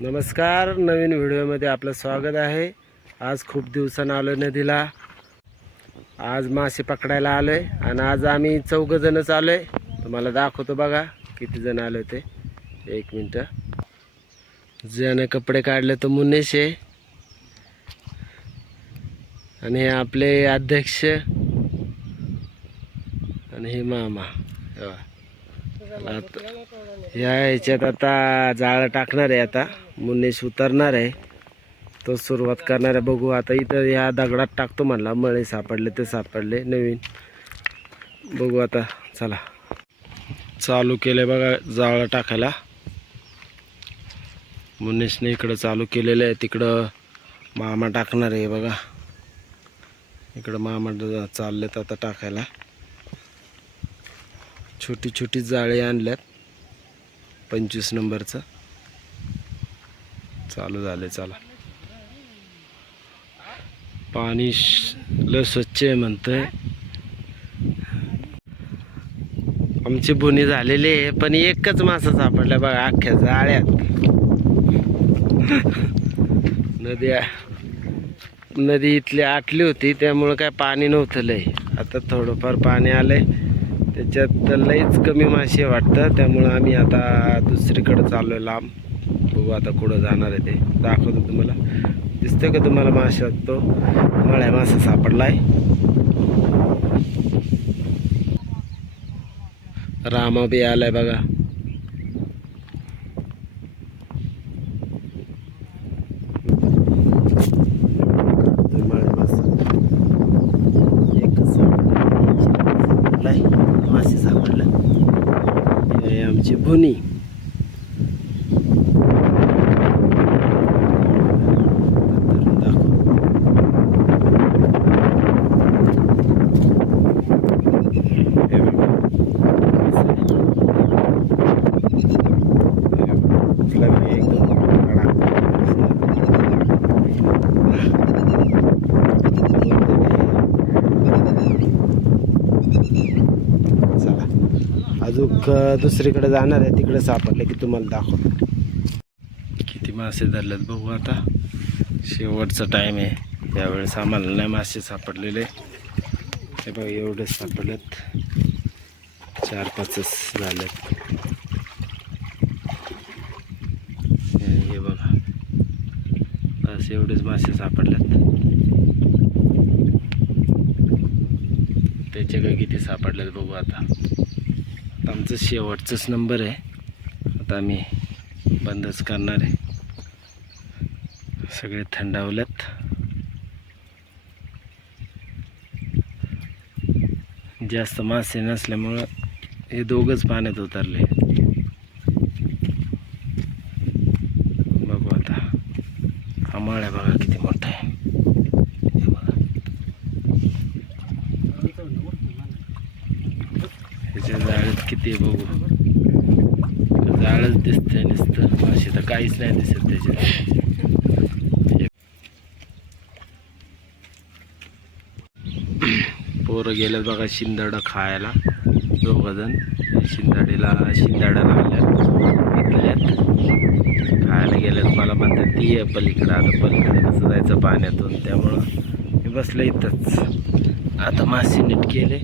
नमस्कार, नवीन व्हिडिओमध्ये आपलं स्वागत आहे। आज खूप दिवसांनी आलो नदीला। आज मासे पकडायला आलोय आणि आज आम्ही 4 जणच आलोय। तुम्हाला दाखवतो बघा किती जण आले ते। 1 मिनिट। ज्याने कपडे काढले तो मुन्नेश आहे आणि हे आपले अध्यक्ष आणि हे मामा। या ह्याच्यात आता जाळं टाकणार आहे। आता मुन्नेश उतरणार आहे, तो सुरुवात करणार आहे। बघू आता इथं या दगडात टाकतो म्हणला, मळे सापडले ते सापडले नवीन। बघू आता, चला चालू केले बघा जाळं टाकायला। मुन्नेशने इकडं चालू केलेलं आहे, तिकडं मामा टाकणार आहे बघा। इकडं मामा चाललेत आता टाकायला। छोटी छोटी जाळे आणल्यात, 25 नंबरचं चालू झाले। चला, पाणी लय स्वच्छ आहे म्हणतंय। आमची बुनी झालेली आहे, पण एकच मासा सापडला बघा अख्ख्या जाळ्यात। नदी इथली आटली होती, त्यामुळे काय पाणी नव्हतं लय। आता थोडंफार पाणी आलंय, त्याच्यात लईच कमी मासे वाटतं। त्यामुळं आम्ही आता दुसरीकडे चाललोय लांब। बघू आता कुठं जाणार आहे ते दाखवतो तुम्हाला। दिसतंय का तुम्हाला मासा? तो मळ्या मासा सापडलाय। रामा बी आलाय बघा। मळ्या मासा एकच सापडलाय, मासे सापडला। हे आमची भुनी। अजून दुसरीकडे जाणार आहे, तिकडे सापडले की तुम्हाला दाखवतो किती मासे धरलेत। बघू आता, शेवटचा टाइम आहे। यावेळेस आम्हाला नाही मासे सापडलेले। हे बघा एवढे सापडलेत, 4-5 झालेत। हे बघा, बस एवढेच मासे सापडलेत। त्याचे काय किती सापडलेत बघू आता। आमचं शेवटचाच नंबर आहे, आता आम्ही बंदच करणार आहे। सगळे थंडावलेत। जास्त मासे नसल्यामुळं हे दोघंच पाण्यात उतरले। बघू आता, हा मळ आहे बघा किती मोठा आहे। हे बघा, ह्याच्या जाळ्यात किती आहे बघू। जाळच दिसतंय नुसतं, मासे तर काहीच नाही दिसत त्याच्यात। पोरं गेल्यात बघा शिंदाडा खायला, 2 जण शिंदाड्याला आल्यात खायला गेल्यात। मला म्हणतात ती आहे पलीकडं। आता पलीकडे कसं जायचं पाण्यातून, त्यामुळं मी बसलं इथंच। आता मासे नीट केले,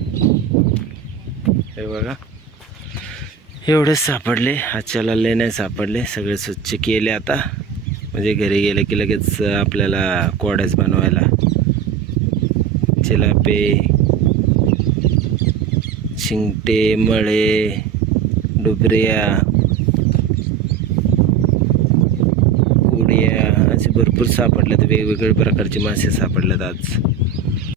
हे बघा एवढेच सापडले। आजच्याला लय नाही सापडले, सगळे स्वच्छ केले आता। म्हणजे घरी गेले की लगेच आपल्याला कोड्याच बनवायला। चिलापे, शिंगटे, मळे, डुबऱ्या, उड्या असे भरपूर सापडलेत। वेगवेगळ्या प्रकारचे मासे सापडलेत आज।